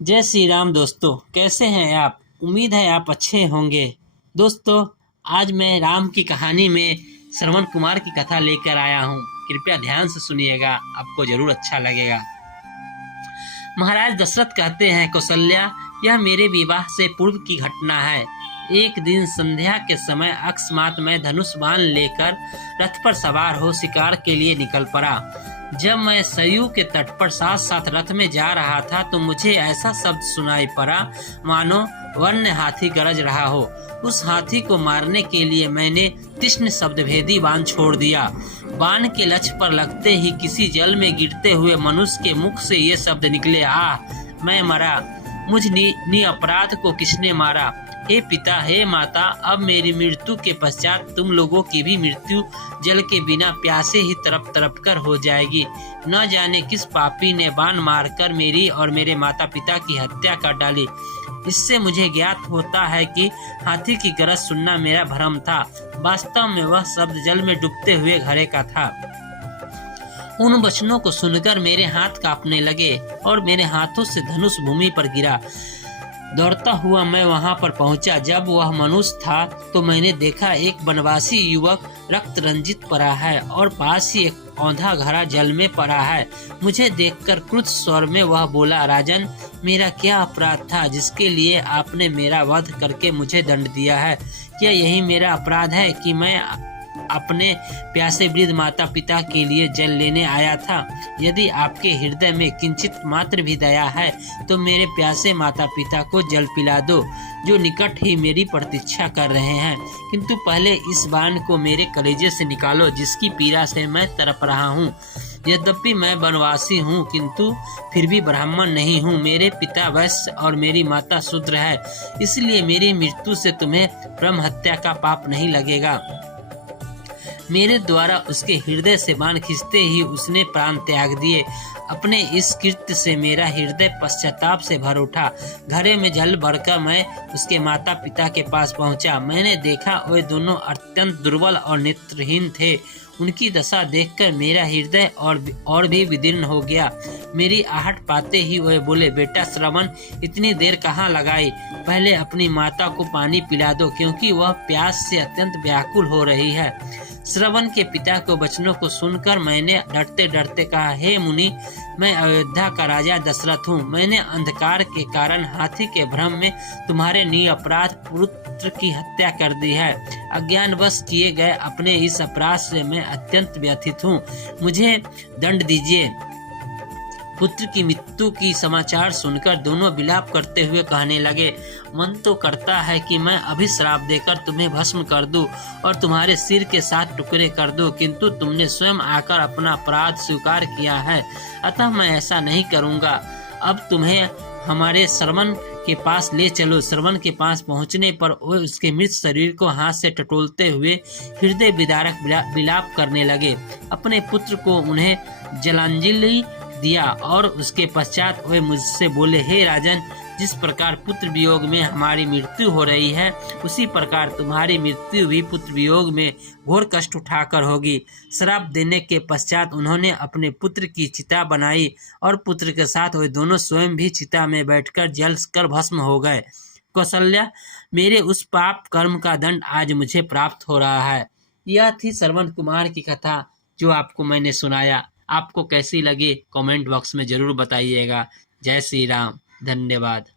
जय श्री राम दोस्तों, कैसे हैं आप? उम्मीद है आप अच्छे होंगे। दोस्तों, आज मैं राम की कहानी में श्रवण कुमार की कथा लेकर आया हूँ। कृपया ध्यान से सुनिएगा, आपको जरूर अच्छा लगेगा। महाराज दशरथ कहते हैं, कौशल्या, यह मेरे विवाह से पूर्व की घटना है। एक दिन संध्या के समय अकस्मात मैं धनुष बाण लेकर रथ पर सवार हो शिकार के लिए निकल पड़ा। जब मैं सरयू के तट पर साथ साथ रथ में जा रहा था तो मुझे ऐसा शब्द सुनाई पड़ा मानो वन्य हाथी गरज रहा हो। उस हाथी को मारने के लिए मैंने तीक्ष्ण शब्दभेदी बाण छोड़ दिया। बाण के लक्ष्य पर लगते ही किसी जल में गिरते हुए मनुष्य के मुख से ये शब्द निकले, आह, मैं मरा, मुझ निअपराध को किसने मारा? हे पिता, हे माता, अब मेरी मृत्यु के पश्चात तुम लोगों की भी मृत्यु जल के बिना प्यासे ही तड़प तड़प कर हो जाएगी। न जाने किस पापी ने बाण मारकर मेरी और मेरे माता पिता की हत्या कर डाली। इससे मुझे ज्ञात होता है कि हाथी की गरज सुनना मेरा भ्रम था। वास्तव में वह शब्द जल में डूबते हुए घड़े का था। उन वचनों को सुनकर मेरे हाथ कांपने लगे और मेरे हाथों से धनुष भूमि पर गिरा। दौड़ता हुआ मैं वहां पर पहुंचा। जब वह मनुष्य था तो मैंने देखा एक वनवासी युवक रक्त रंजित पड़ा है और पास ही एक औंधा घड़ा जल में पड़ा है। मुझे देखकर क्रुद्ध स्वर में वह बोला, राजन, मेरा क्या अपराध था जिसके लिए आपने मेरा वध करके मुझे दंड दिया है? क्या यही मेरा अपराध है कि मैं अपने प्यासे वृद्ध माता पिता के लिए जल लेने आया था? यदि आपके हृदय में किंचित मात्र भी दया है तो मेरे प्यासे माता पिता को जल पिला दो, जो निकट ही मेरी प्रतीक्षा कर रहे हैं। किंतु पहले इस बाण को मेरे कलेजे से निकालो, जिसकी पीड़ा से मैं तड़प रहा हूँ। यद्यपि मैं वनवासी हूँ किंतु फिर भी ब्राह्मण नहीं हूँ। मेरे पिता वैश्य और मेरी माता शूद्र है, इसलिए मेरी मृत्यु से तुम्हें ब्रह्म हत्या का पाप नहीं लगेगा। मेरे द्वारा उसके हृदय से बाण खींचते ही उसने प्राण त्याग दिए। अपने इस कृत्य से मेरा हृदय पश्चाताप से भर उठा। घड़े में जल भरकर मैं उसके माता पिता के पास पहुंचा। मैंने देखा वे दोनों अत्यंत दुर्बल और नेत्रहीन थे। उनकी दशा देखकर मेरा हृदय और भी विदीर्ण हो गया। मेरी आहट पाते ही वह बोले, बेटा श्रवण, इतनी देर कहाँ लगाई? पहले अपनी माता को पानी पिला दो, क्योंकि वह प्यास से अत्यंत व्याकुल हो रही है। श्रवण के पिता को वचनों को सुनकर मैंने डरते डरते कहा, हे मुनि, मैं अयोध्या का राजा दशरथ हूँ। मैंने अंधकार के कारण हाथी के भ्रम में तुम्हारे निरपराध पुत्र की हत्या कर दी है। अज्ञानवश किए गए अपने इस अपराध से मैं अत्यंत व्यथित हूँ। मुझे दंड दीजिए। पुत्र की मृत्यु की समाचार सुनकर दोनों विलाप करते हुए कहने लगे, मन तो करता है कि मैं अभी श्राप देकर तुम्हें भस्म कर दूं और तुम्हारे सिर के 7 टुकड़े कर दूं, किंतु तुमने स्वयं आकर अपना अपराध स्वीकार किया है, अतः मैं ऐसा नहीं करूंगा। अब तुम्हें हमारे श्रवण के पास ले चलो। श्रवण के पास पहुंचने पर वो उसके मृत शरीर को हाथ से टटोलते हुए हृदय विदारक विलाप करने लगे। अपने पुत्र को उन्हें जलांजलि दिया और उसके पश्चात वे मुझसे बोले, हे राजन, जिस प्रकार पुत्र वियोग में हमारी मृत्यु हो रही है, उसी प्रकार तुम्हारी मृत्यु भी पुत्र वियोग में घोर कष्ट उठाकर होगी। श्राप देने के पश्चात उन्होंने अपने पुत्र की चिता बनाई और पुत्र के साथ वे दोनों स्वयं भी चिता में बैठकर जल कर भस्म हो गए। कौशल्या, मेरे उस पाप कर्म का दंड आज मुझे प्राप्त हो रहा है। यह थी श्रवण कुमार की कथा जो आपको मैंने सुनाया। आपको कैसी लगी कमेंट बॉक्स में जरूर बताइएगा। जय श्री राम। धन्यवाद।